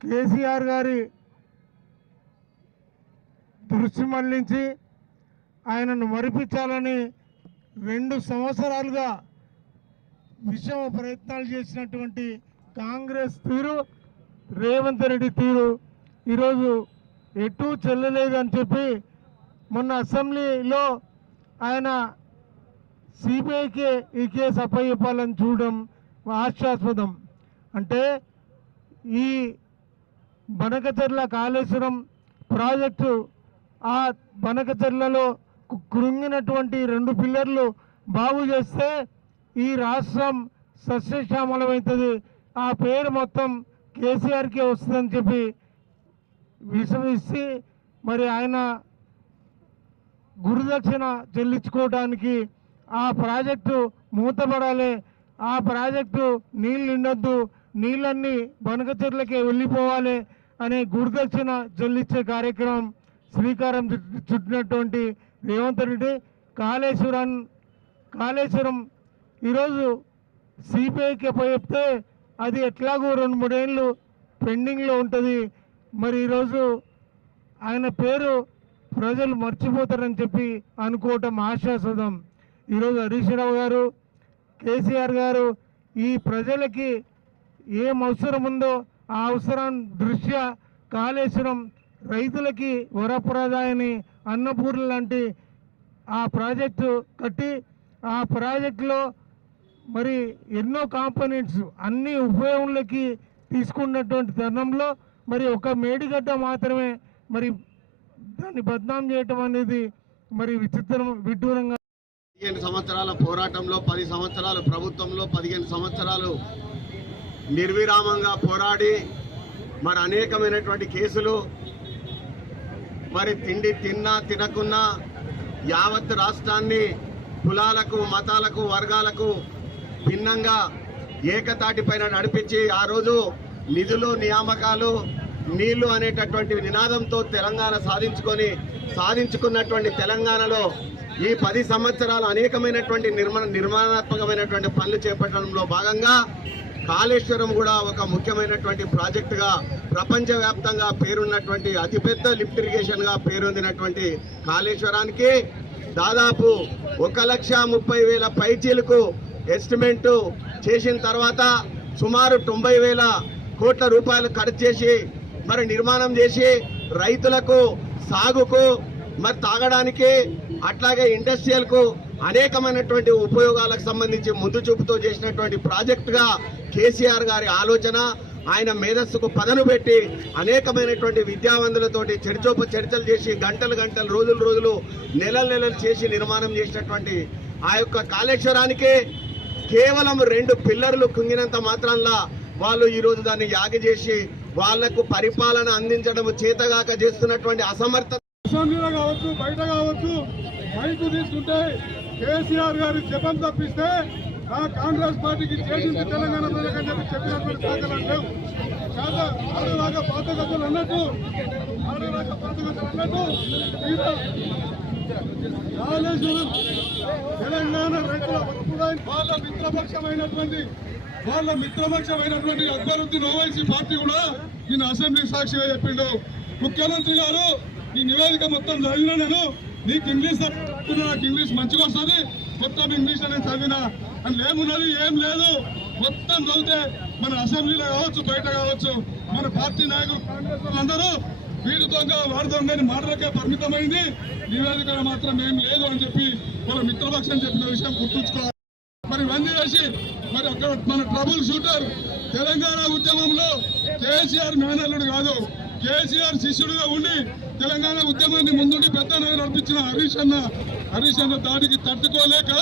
కేసీఆర్ గారి దృష్టి మళ్ళించి ఆయనను మరిపించాలని రెండు సంవత్సరాలుగా విషమ ప్రయత్నాలు చేసినటువంటి కాంగ్రెస్ తీరు రేవంత్ రెడ్డి తీరు ఈరోజు ఎటు అని చెప్పి మొన్న అసెంబ్లీలో ఆయన సిబిఐకి ఈ కేసు అప్పయ్యపాలని చూడడం హాస్యాస్పదం అంటే ఈ బనకచెర్ల కాళేశ్వరం ప్రాజెక్టు ఆ బనకచెర్లలో కు- కృంగినటువంటి రెండు పిల్లర్లు బాగు చేస్తే ఈ రాష్ట్రం సస్యశ్యామలమవుతుంది. ఆ పేరు మొత్తం కేసీఆర్కే వస్తుందని చెప్పి విషమిస్తే మరి ఆయన గురుదక్షిణ చెల్లించుకోవడానికి ఆ ప్రాజెక్టు మూతపడాలి. ఆ ప్రాజెక్టు నీళ్ళు నిండొద్దు. నీళ్ళన్నీ బనకచెర్లకే వెళ్ళిపోవాలి. అనే గురుదక్షిణ జొల్లిచ్చే కార్యక్రమం శ్రీకారం చుట్టినటువంటి రేవంత్ రెడ్డి కాళేశ్వరం కాళేశ్వరం ఈరోజు సిపిఐకి చెప్తే అది ఎట్లాగో రెండు మూడేళ్ళు పెండింగ్లో ఉంటుంది. మరి ఈరోజు ఆయన పేరు ప్రజలు మర్చిపోతారని చెప్పి అనుకోవటం ఆశాస్పదం. ఈరోజు హరీష్ రావు గారు కేసీఆర్ గారు ఈ ప్రజలకి ఏం అవసరం ఉందో ఆ అవసరం దృష్ట్యా కాళేశ్వరం రైతులకి వరప్రదాయని అన్నపూర్ణ లాంటి ఆ ప్రాజెక్టు కట్టి ఆ ప్రాజెక్టులో మరి ఎన్నో కాంపోనెంట్స్ అన్ని ఉపయోగంలోకి తీసుకున్నటువంటి తరుణంలో మరి ఒక మేడిగడ్డ మాత్రమే మరి దాన్ని బద్నాం చేయటం అనేది మరి విచిత్రం విడ్డూరంగా పదిహేను సంవత్సరాల పోరాటంలో పది సంవత్సరాలు ప్రభుత్వంలో పదిహేను సంవత్సరాలు నిర్విరామంగా పోరాడి మరి అనేకమైనటువంటి కేసులు మరి తిండి తిన్నా తినకున్నా యావత్ రాష్ట్రాన్ని కులాలకు మతాలకు వర్గాలకు భిన్నంగా ఏకతాటిపైన నడిపించి ఆ రోజు నిధులు నియామకాలు నీళ్ళు అనేటటువంటి నినాదంతో తెలంగాణ సాధించుకొని సాధించుకున్నటువంటి తెలంగాణలో ఈ పది సంవత్సరాలు అనేకమైనటువంటి నిర్మాణ నిర్మాణాత్మకమైనటువంటి పనులు చేపట్టడంలో భాగంగా కాళేశ్వరం కూడా ఒక ముఖ్యమైనటువంటి ప్రాజెక్టుగా ప్రపంచవ్యాప్తంగా పేరున్నటువంటి అతిపెద్ద లిఫ్ట్ ఇరిగేషన్గా పేరొందినటువంటి కాళేశ్వరానికి దాదాపు ఒక లక్ష ముప్పై వేల పైచీలకు ఎస్టిమేట్ చేసిన తర్వాత సుమారు తొంభై వేల కోట్ల రూపాయలు ఖర్చు చేసి మరి నిర్మాణం చేసి రైతులకు సాగుకు మరి తాగడానికి అట్లాగే ఇండస్ట్రియల్కు అనేకమైనటువంటి ఉపయోగాలకు సంబంధించి ముందు చూపుతో చేసినటువంటి ప్రాజెక్టుగా కేసీఆర్ గారి ఆలోచన ఆయన మేధస్సుకు పదను పెట్టి అనేకమైనటువంటి విద్యావంతులతోటి చర్చోప చర్చలు చేసి గంటలు గంటలు రోజులు రోజులు నెలలు నెలలు చేసి నిర్మాణం చేసినటువంటి ఆ యొక్క కాళేశ్వరానికి కేవలం రెండు పిల్లర్లు కుంగినంత మాత్రంలా వాళ్ళు ఈరోజు దాన్ని యాగి చేసి వాళ్ళకు పరిపాలన అందించడం చేతగాక చేస్తున్నటువంటి అసమర్థత అసెంబ్లీలో కావచ్చు బయట కావచ్చు మైకు తీసుకుంటే కేసీఆర్ గారి జపం తప్పిస్తే ఆ కాంగ్రెస్ పార్టీకి చేసింది తెలంగాణ ప్రజలకని చెప్పి చెప్పినటువంటి దాఖలాలు లేవు. కాదా ఆడలాగా పాత గతులు అన్నట్టు ఆడలాగా పాత గతులు అన్నట్టు ఈరోజు తెలంగాణ రైతుల వాళ్ళ మిత్రపక్షమైనటువంటి వాళ్ళ మిత్రపక్షమైనటువంటి అక్బరుద్దీన్ ఓవైసీ పార్టీ కూడా నిన్న అసెంబ్లీ సాక్షిగా చెప్పిండు. ముఖ్యమంత్రి గారు ఈ నివేదిక మొత్తం చదివినా నేను. నీకు ఇంగ్లీష్ నాకు ఇంగ్లీష్ మంచిగా వస్తుంది. మొత్తం ఇంగ్లీష్ నేను చదివినా. అని ఏమున్నది ఏం లేదు. మొత్తం చదివితే మన అసెంబ్లీలో కావచ్చు బయట కావచ్చు మన పార్టీ నాయకులు కాంగ్రెస్ వాళ్ళందరూ వీడు దొంగ వాడు దొంగ అని మాటలకే పరిమితమైంది. నివేదిక మాత్రం ఏం లేదు అని చెప్పి వాళ్ళ మిత్రపక్షం చెప్పిన విషయం గుర్తుంచుకోవాలి. మరి ఇవన్నీ చేసి మరి అక్కడ మన ట్రబుల్ షూటర్ తెలంగాణ ఉద్యమంలో కేసీఆర్ మేనల్లుడు కాదు కేసీఆర్ శిష్యుడిగా ఉండి తెలంగాణ ఉద్యమాన్ని ముందుండి పెద్ద నడిపించిన హరీష్ అన్న హరీష్ అన్న దాడికి తట్టుకోలేక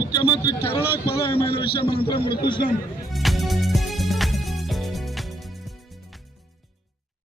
ముఖ్యమంత్రి కేరళకు పలాయమైన విషయం మనందరం కూడా చూసినాం.